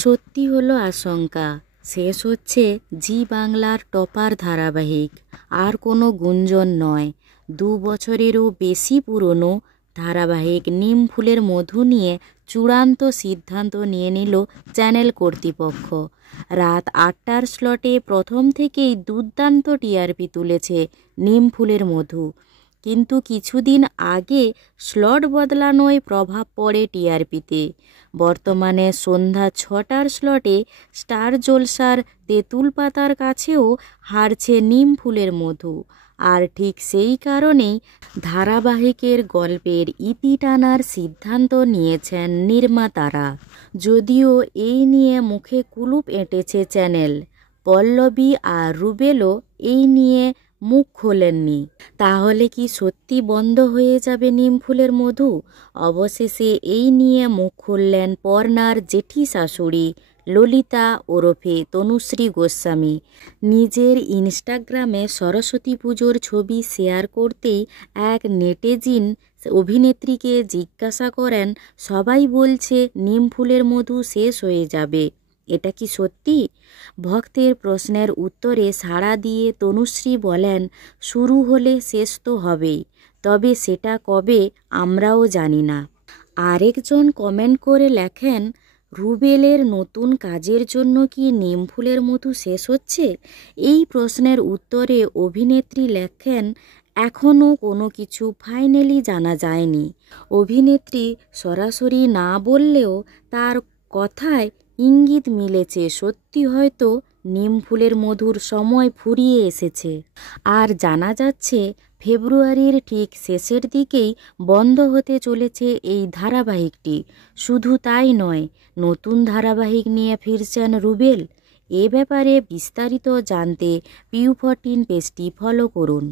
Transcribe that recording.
সত্যি হলো আশঙ্কা, শেষ হচ্ছে জি বাংলার টপার ধারাবাহিক। আর কোনো গুঞ্জন নয়, 2 বছরেরও বেশি পুরনো ধারাবাহিক নিম ফুলের মধু নিয়ে চূড়ান্ত সিদ্ধান্ত নিয়ে নিল চ্যানেল কর্তৃপক্ষ। রাত 8টার স্লটে প্রথম থেকেই দুর্দান্ত টিআরপি তুলেছে নিম ফুলের মধু, কিন্তু কিছুদিন আগে স্লট বদলানোয় প্রভাব পড়ে টিআরপিতে। বর্তমানে সন্ধ্যা 6টার স্লটে স্টার জলসার তেঁতুল পাতার কাছেও হারছে নিম ফুলের মধু। আর ঠিক সেই কারণেই ধারাবাহিকের গল্পের ইতি টানার সিদ্ধান্ত নিয়েছেন নির্মাতারা। যদিও এই নিয়ে মুখে কুলুপ এঁটেছে চ্যানেল, পল্লবী আর রুবেলও এই নিয়ে মুখ খোলেননি। তাহলে কি সত্যি বন্ধ হয়ে যাবে নিম ফুলের মধু? অবশেষে এই নিয়ে মুখ খুললেন পর্ণার জেঠি শাশুড়ি ললিতা ওরফে তনুশ্রী গোস্বামী। নিজের ইনস্টাগ্রামে সরস্বতী পুজোর ছবি শেয়ার করতেই এক নেটিজেন অভিনেত্রীকে জিজ্ঞাসা করেন, সবাই বলছে নিম ফুলের মধু শেষ হয়ে যাবে, এটা কি সত্যি? ভক্তের প্রশ্নের উত্তরে সাড়া দিয়ে তনুশ্রী বলেন, শুরু হলে শেষ তো হবেই, তবে সেটা কবে আমরাও জানি না। আরেকজন কমেন্ট করে লেখেন, রুবেলের নতুন কাজের জন্য কি নিম ফুলের মধু শেষ হচ্ছে? এই প্রশ্নের উত্তরে অভিনেত্রী লেখেন, এখনও কোনো কিছু ফাইনালি জানা যায়নি। অভিনেত্রী সরাসরি না বললেও তার কথায় ইঙ্গিত মিলেছে সত্যি হয়তো নিম ফুলের মধুর সময় ফুরিয়ে এসেছে। আর জানা যাচ্ছে ফেব্রুয়ারির ঠিক শেষের দিকেই বন্ধ হতে চলেছে এই ধারাবাহিকটি। শুধু তাই নয়, নতুন ধারাবাহিক নিয়ে ফিরছেন রুবেল। এ ব্যাপারে বিস্তারিত জানতে PU14 পেজটি ফলো করুন।